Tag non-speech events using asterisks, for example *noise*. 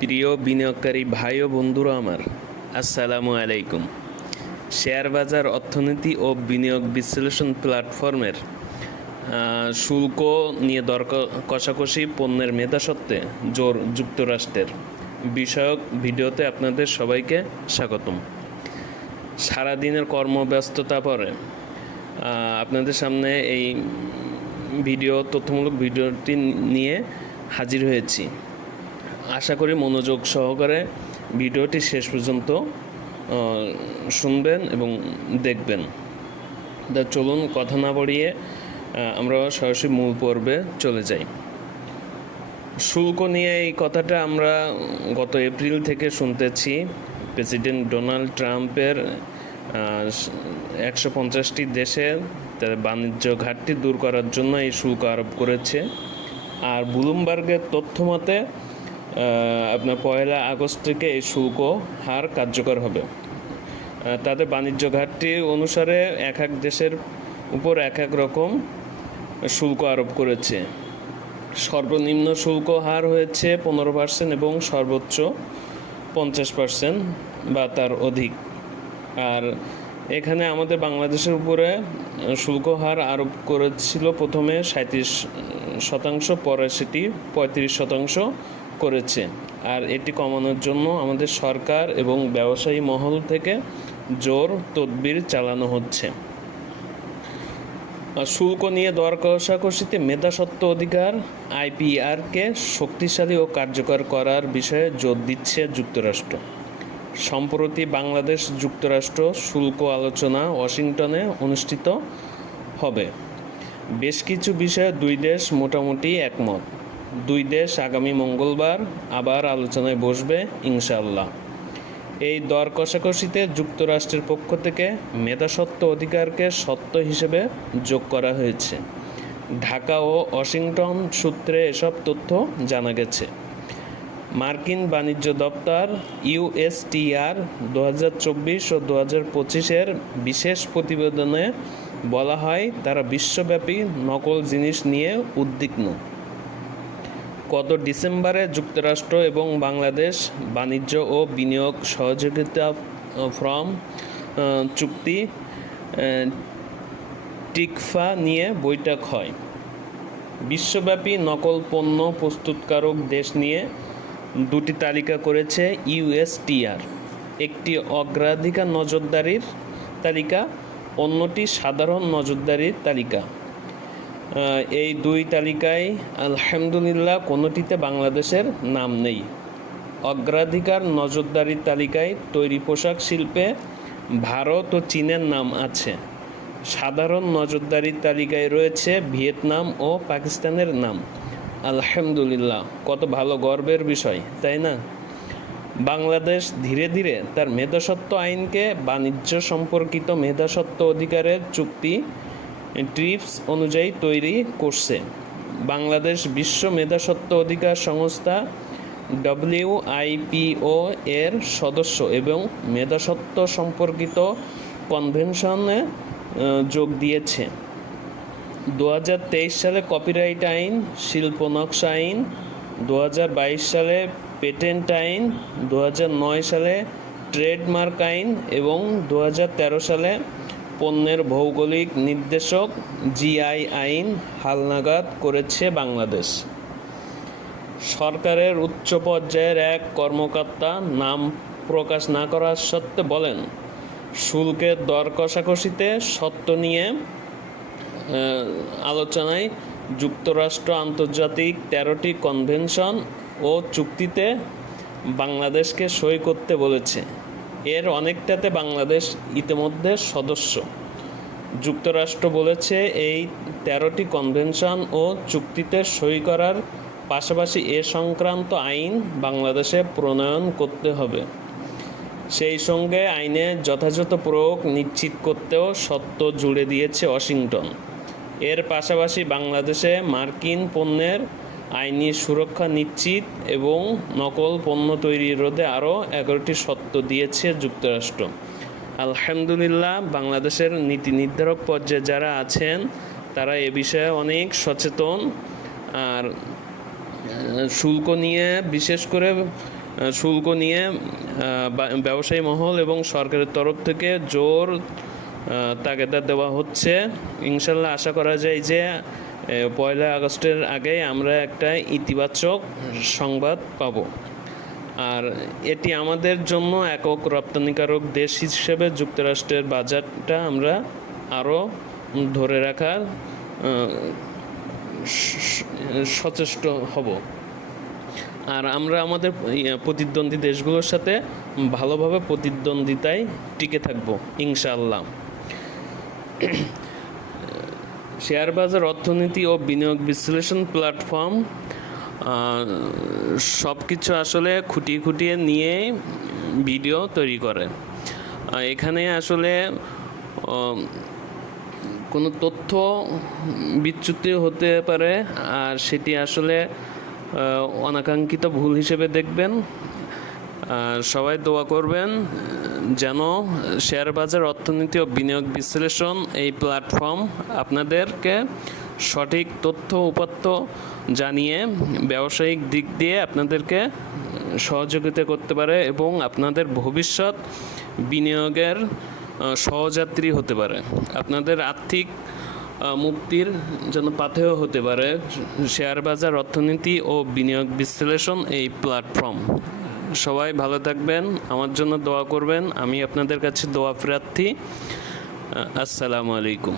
প্রিয় বিনিয়োগকারী ভাই ও বন্ধুরা আমার, আসসালামু আলাইকুম। শেয়ার বাজার অর্থনীতি ও বিনিয়োগ বিশ্লেষণ প্ল্যাটফর্মের শুল্ক নিয়ে দর কষাকষি পণ্যের মেধা সত্ত্বে জোর যুক্তরাষ্ট্রের বিষয়ক ভিডিওতে আপনাদের সবাইকে স্বাগতম। সারাদিনের কর্মব্যস্ততা পরে আপনাদের সামনে এই ভিডিও, তথ্যমূলক ভিডিওটি নিয়ে হাজির হয়েছি। আশা করি মনোযোগ সহকারে ভিডিওটি শেষ পর্যন্ত শুনবেন এবং দেখবেন। তা চলুন কথা না বাড়িয়ে আমরা সরাসরি মূল পর্বে চলে যাই। শুল্ক নিয়ে এই কথাটা আমরা গত এপ্রিল থেকে শুনতেছি। প্রেসিডেন্ট ডোনাল্ড ট্রাম্পের একশো পঞ্চাশটি দেশে তাদের বাণিজ্য ঘাটতি দূর করার জন্য এই শুল্ক আরোপ করেছে। আর ব্লুমবার্গের তথ্য মতে আপনার পয়লা আগস্ট থেকে এই শুল্ক হার কার্যকর হবে। তাদের বাণিজ্য ঘাটতি অনুসারে এক এক দেশের উপর এক এক রকম শুল্ক আরোপ করেছে। সর্বনিম্ন শুল্ক হার হয়েছে পনেরো পার্সেন্ট এবং সর্বোচ্চ পঞ্চাশ পার্সেন্ট বা তার অধিক। আর এখানে আমাদের বাংলাদেশের উপরে শুল্ক হার আরোপ করেছিল প্রথমে সাঁত্রিশ শতাংশ, পরে সেটি পঁয়ত্রিশ শতাংশ করেছে। আর এটি কমানোর জন্য আমাদের সরকার এবং ব্যবসায়ী মহল থেকে জোর তদবির চালানো হচ্ছে। শুল্ক নিয়ে দর কষাকষিতে মেধাসত্ত্ব অধিকার, আইপিআরকে শক্তিশালী ও কার্যকর করার বিষয়ে জোর দিচ্ছে যুক্তরাষ্ট্র। সম্প্রতি বাংলাদেশ যুক্তরাষ্ট্র শুল্ক আলোচনা ওয়াশিংটনে অনুষ্ঠিত হবে। বেশ কিছু বিষয়ে দুই দেশ মোটামুটি একমত। দুই দেশ আগামী মঙ্গলবার আবার আলোচনায় বসবে ইনশাল্লাহ এই দর কষাকষিতে যুক্তরাষ্ট্রের পক্ষ থেকে মেধাসত্ত্ব অধিকারকে সত্য হিসেবে যোগ করা হয়েছে। ঢাকা ও ওয়াশিংটন সূত্রে এসব তথ্য জানা গেছে। মার্কিন বাণিজ্য দপ্তর ইউএসটিআর দু হাজার চব্বিশ ও দু হাজার পঁচিশের বিশেষ প্রতিবেদনে বলা হয়, তারা বিশ্বব্যাপী নকল জিনিস নিয়ে উদ্বিগ্ন। গত ডিসেম্বরে যুক্তরাষ্ট্র এবং বাংলাদেশ বাণিজ্য ও বিনিয়োগ সহযোগিতা ফ্রম চুক্তি টিকফা নিয়ে বৈঠক হয়। বিশ্বব্যাপী নকল পণ্য প্রস্তুতকারক দেশ নিয়ে দুটি তালিকা করেছে ইউএসটিআর একটি অগ্রাধিকার নজরদারির তালিকা, অন্যটি সাধারণ নজরদারির তালিকা। এই দুই তালিকায় আলহামদুলিল্লাহ কোনোটিতে বাংলাদেশের নাম নেই। অগ্রাধিকার নজরদারির তালিকায় তৈরি পোশাক শিল্পে ভারত ও চীনের নাম আছে। সাধারণ নজরদারির তালিকায় রয়েছে ভিয়েতনাম ও পাকিস্তানের নাম। আলহামদুলিল্লাহ, কত ভালো গর্বের বিষয়, তাই না? বাংলাদেশ ধীরে ধীরে তার মেধাসত্ব আইনকে বাণিজ্য সম্পর্কিত মেধাসত্ব অধিকারের চুক্তি ট্রিপস অনুযায়ী তৈরি করছে। বাংলাদেশ বিশ্ব মেধাসত্ব অধিকার সংস্থা ডব্লিউআইপিও এর সদস্য এবং মেধাসত্ব সম্পর্কিত কনভেনশনে যোগ দিয়েছে। দু হাজার তেইশ সালে কপিরাইট আইন, শিল্প নকশা আইন দু হাজার বাইশ সালে পেটেন্ট আইন দু হাজার নয় সালে ট্রেডমার্ক আইন এবং দু হাজার তেরো সালে পণ্যের ভৌগোলিক নির্দেশক জিআই আইন হালনাগাদ করেছে বাংলাদেশ। সরকারের উচ্চ পর্যায়ের এক কর্মকর্তা নাম প্রকাশ না করার সত্ত্বে বলেন, শুল্কের দর কষাকষিতে সত্য নিয়ে আলোচনায় যুক্তরাষ্ট্র আন্তর্জাতিক তেরোটি কনভেনশন ও চুক্তিতে বাংলাদেশকে সই করতে বলেছে। এর অনেকটাতে বাংলাদেশ ইতিমধ্যে সদস্য। যুক্তরাষ্ট্র বলেছে এই তেরোটি কনভেনশন ও চুক্তিতে সই করার পাশাপাশি এ সংক্রান্ত আইন বাংলাদেশে প্রণয়ন করতে হবে। সেই সঙ্গে আইনের যথাযথ প্রয়োগ নিশ্চিত করতেও সত্য জুড়ে দিয়েছে ওয়াশিংটন। এর পাশাপাশি বাংলাদেশে মার্কিন পণ্যের আইনি সুরক্ষা নিশ্চিত এবং নকল পণ্য তৈরি রোধে আরও এগারোটি সত্য দিয়েছে যুক্তরাষ্ট্র। আলহামদুলিল্লাহ বাংলাদেশের নীতি নির্ধারক পর্যায়ে যারা আছেন তারা এ বিষয়ে অনেক সচেতন আর শুল্ক নিয়ে বিশেষ করে শুল্ক নিয়ে ব্যবসায়ী মহল এবং সরকারের তরফ থেকে জোর তাগেদা দেওয়া হচ্ছে। ইনশাল্লাহ আশা করা যায় যে পয়লা আগস্টের আগে আমরা একটা ইতিবাচক সংবাদ পাবো। আর এটি আমাদের জন্য একক রপ্তানিকারক দেশ হিসেবে যুক্তরাষ্ট্রের বাজারটা আমরা আরও ধরে রাখার সচেষ্ট হব। আর আমরা আমাদের প্রতিদ্বন্দ্বী দেশগুলোর সাথে ভালোভাবে প্রতিদ্বন্দ্বিতায় টিকে থাকব, ইনশাআল্লাহ। *clears throat* শেয়ার বাজার অর্থনীতি ও বিনিয়োগ বিশ্লেষণ প্ল্যাটফর্ম সব কিছু আসলে খুঁটিয়ে খুঁটিয়ে নিয়ে ভিডিও তৈরি করে। এখানে আসলে কোনো তথ্য বিচ্যুতি হতে পারে আর সেটি আসলে অনাকাঙ্ক্ষিত ভুল হিসেবে দেখবেন। সবাই দোয়া করবেন যেন শেয়ার বাজার অর্থনীতি ও বিনিয়োগ বিশ্লেষণ এই প্ল্যাটফর্ম আপনাদেরকে সঠিক তথ্য উপাত্ত জানিয়ে ব্যবসায়িক দিক দিয়ে আপনাদেরকে সহযোগিতা করতে পারে এবং আপনাদের ভবিষ্যৎ বিনিয়োগের সহযাত্রী হতে পারে। আপনাদের আর্থিক মুক্তির যেন পাথেয় হতে পারে। শেয়ার বাজার, অর্থনীতি ও বিনিয়োগ বিশ্লেষণ এই প্ল্যাটফর্ম সবাই ভালো থাকবেন, আমার জন্য দোয়া করবেন। আমি আপনাদের কাছে দোয়া প্রার্থী। আসসালামু আলাইকুম।